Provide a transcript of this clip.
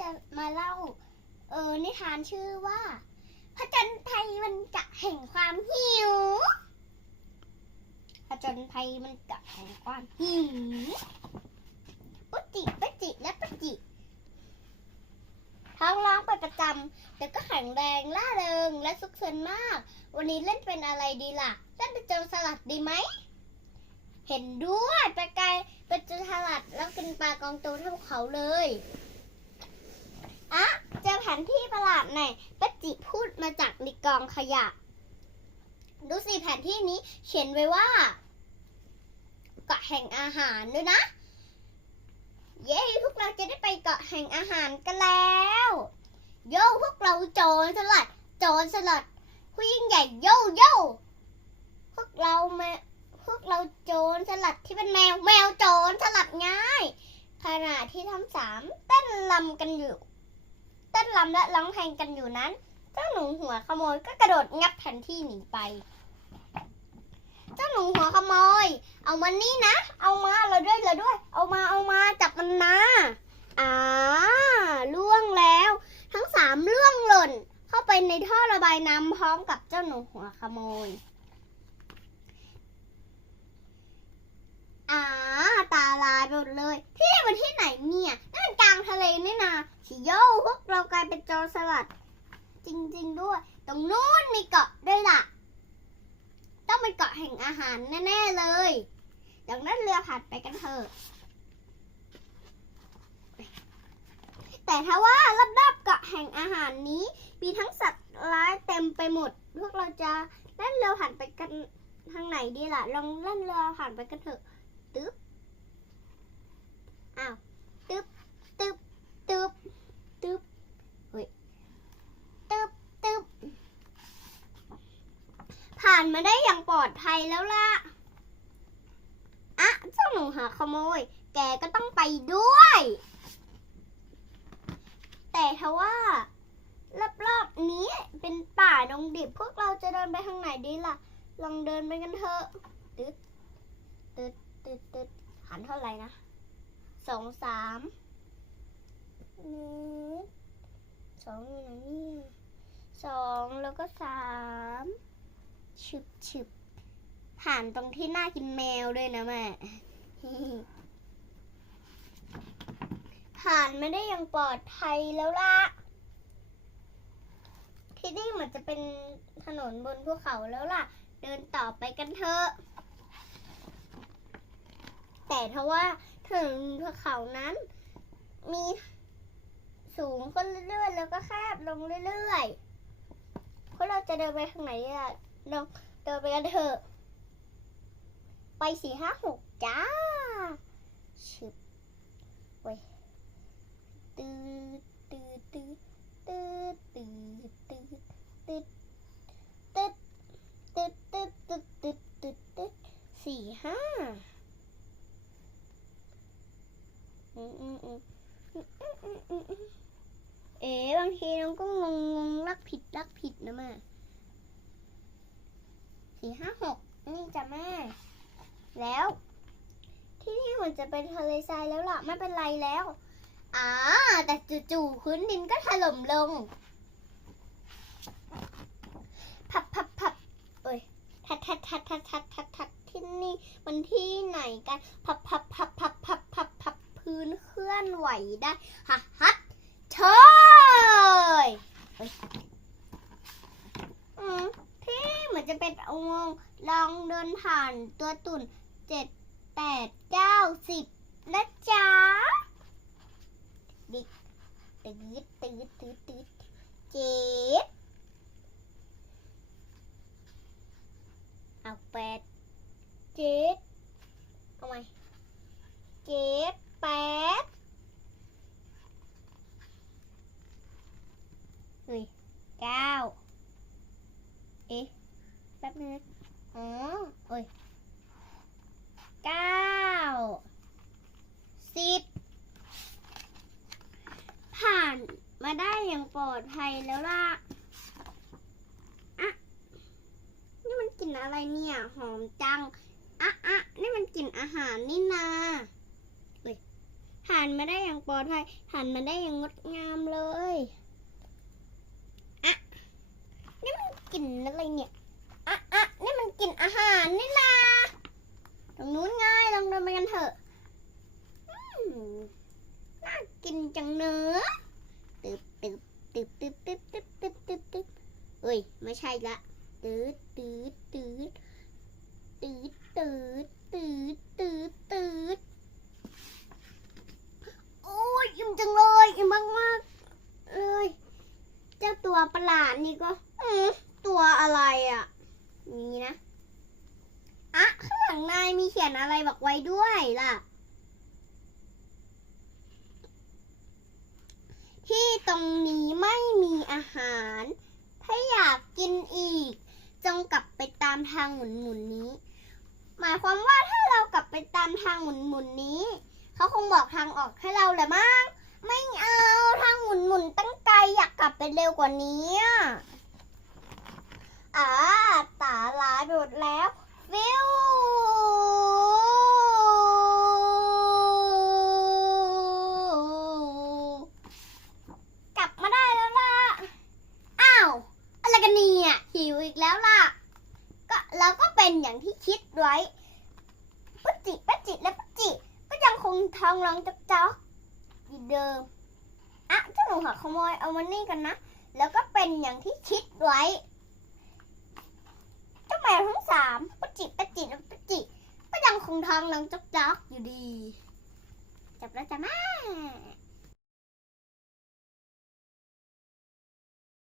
จะมาเล่า เออนิทานชื่อว่าพระจันทร์ไทยมันกะแห่งความหิวพระจันทร์ไทยมันกะแห่งความหิวปุจิปะจิและปะจิท้องร้องไปประจำแต่ก็แข็งแรงล่าเริงและสุขสันมาก วันนี้เล่นเป็นอะไรดีล่ะ เล่นเป็นโจรสลัดดีไหม เห็นด้วยไปไกลเป็นโจรสลัดแล้วกินปลากองโตเท่าเขาเลย อะเจอแผนที่ประหลาดหน่อยป้าจิพูดมาจากในกองขยะ ดูสิแผนที่นี้เขียนไว้ว่าเกาะแห่งอาหารด้วยนะ เย้พวกเราจะได้ไปเกาะแห่งอาหารกันแล้ว โย่พวกเราโจรสลัด โจรสลัด ผู้ยิ่งใหญ่โย่โย่พวกเราแมพวกเราโจรสลัดที่เป็นแมวแมวโจรสลัดง่ายขณะที่ทั้งสามเต้นลำกันอยู่ เต้นลำและร้องเพลงกันอยู่นั้น เจ้าหนูหัวขโมยก็กระโดดงับแผนที่หนีไป เจ้าหนูหัวขโมย เอามันนี่นะ เอามาเราด้วยเราด้วย เอามาเอามาจับมันมาอ่าล่วงแล้ว ทั้งสามล่วงหล่น เข้าไปในท่อระบายน้ำพร้อมกับเจ้าหนูหัวขโมยอ่าตาลายหมดเลย ที่นี่มันที่ไหนเนี่ยนั่นมันกลางทะเลนี่นา ชิโย่พวกเรากลายเป็นโจรสลัด จริงๆด้วย ตรงนู้นมีเกาะด้วยล่ะ ต้องเป็นเกาะแห่งอาหารแน่ๆเลยดังนั้นเรือผ่านไปกันเถอะแต่ถ้าว่าลับๆเกาะแห่งอาหารนี้ มีทั้งสัตว์ร้ายเต็มไปหมด พวกเราจะเล่นเรือผ่านไปกันทางไหนดีล่ะ ลองเล่นเรือผ่านไปกันเถอะตึ๊บอ้าวตึ๊บ ตึ๊บ ตึ๊บ เฮ้ย ตึ๊บ ตึ๊บ ผ่านมาได้อย่างปลอดภัยแล้วล่ะ อะ เจ้าหนูหาขโมย แกก็ต้องไปด้วย แต่ทว่ารอบๆนี้เป็นป่าดงดิบพวกเราจะเดินไปทางไหนดีล่ะ ลองเดินไปกันเถอะตึ๊ดตึ๊ดตึ๊ดตึ๊ดหันเท่าไหร่นะสองสามหนึ่งสองอยู่ไหนนี่สองแล้วก็สาม ฉึบฉึบผ่านตรงที่น่ากินแมวด้วยนะแม่ ผ่านไม่ได้อย่างปลอดภัยแล้วล่ะ ที่นี่เหมือนจะเป็นถนนบนภูเขาแล้วล่ะ เดินต่อไปกันเถอะ แต่ถ้าว่าถึงภูเขานั้น มีสูงขึ้นเรื่อยๆ แล้วก็แคบลงเรื่อยๆพวกเราจะเดินไปทางไหนอะ ลองเดินไปกันเถอะ ไปสี่ห้าหกจ้าชึบเว้ยตืดตืดตืดตืดตืดตืดตืดตืดตืดตืดตืดตืดตืดตืดสี่ห้าอืมอืมอืมเอ๋บางทีน้องก็งงงรักผิดรักผิดนะแม่ สี่ห้าหกนี่จ้ะแม่ แล้ว ที่นี่เหมือนจะเป็นทะเลทรายแล้วล่ะไม่เป็นไรแล้วอ่าแต่จู่ๆพื้นดินก็ถล่มลง พับพับพับเอ้ยทัดทัดทัดทัดทัดทัดทัดที่นี่มันที่ไหนกัน พับพับพับพับพับพับพับพื้นเคลื่อนไหวได้ฮัดฮัดเชยเฮ้ยอืมที่เหมือนจะเป็นอุโมงค์ลองเดิ นผ่านตัวตุ่นเจ็ดแปดเก้าสิบนะจ๊ะดิกตืดตืดตืดตืดเจ็ดเอาแปดเจ็ดเอาไหมเจ็ดเฮ้ยเก้าเอ๊ะแป๊บนึงนะอ๋อเอ้ยเก้าสิบผ่าน มาได้อย่างปลอดภัยแล้วล่ะอะนี่มันกลิ่นอะไรเนี่ย หอมจังอะอะนี่มันกลิ่นอาหารนี่นาเฮ้ยทผ่านมาได้อย่างปลอดภัยผ่านมาได้อย่างงดงามเลยอะนี่มันกลิ่นอะไรเนี่ย อ้ย ไม่ใช่ละตืดตืดตืดตืดตืดตืดตืดตืดโอ้ยอิ่มจังเลยอิ่มมากมากเลยเจ้าตัวประหลาดนี่ก็ตัวอะไรอะนี่นะอะข้างหลังนายมีเขียนอะไรบอกไว้ด้วยล่ะ ที่ตรงนี้ไม่มีอาหาร ถ้าอยา กินอีก จงกลับไปตามทางหมุนหมุนๆนี้ หมายความว่าถ้าเรากลับไปตามทางหมุนหมุนๆนี้ เขาคงบอกทางออกให้เราแหละมั้งไม่เอาทางหมุนหมุนๆตั้งไกลอยากกลับไปเร็วกว่านี้อะอ่าตาลาโดดแล้ว วิว กลับมาได้แล้วล่ะ อ้าว อะไรกันเนี่ยหิวอีกแล้วล่ะ ก็แล้วก็เป็น อย่างที่คิดไว้ปัจจิปัจจิและปัจจิก็ยังคงท้องร้องจักจ๊อกอยู่เดิมอะเจ้าหนูหักขโมยเอามานี่กันนะ แล้วก็เป็นอย่างที่คิดไว้เจ้าแมวทั้งสามปัจจิปัจจิและปัจจิก็ยังคงท้องร้องจักจ๊อกอยู่ดีจับแล้วจ้ะแม่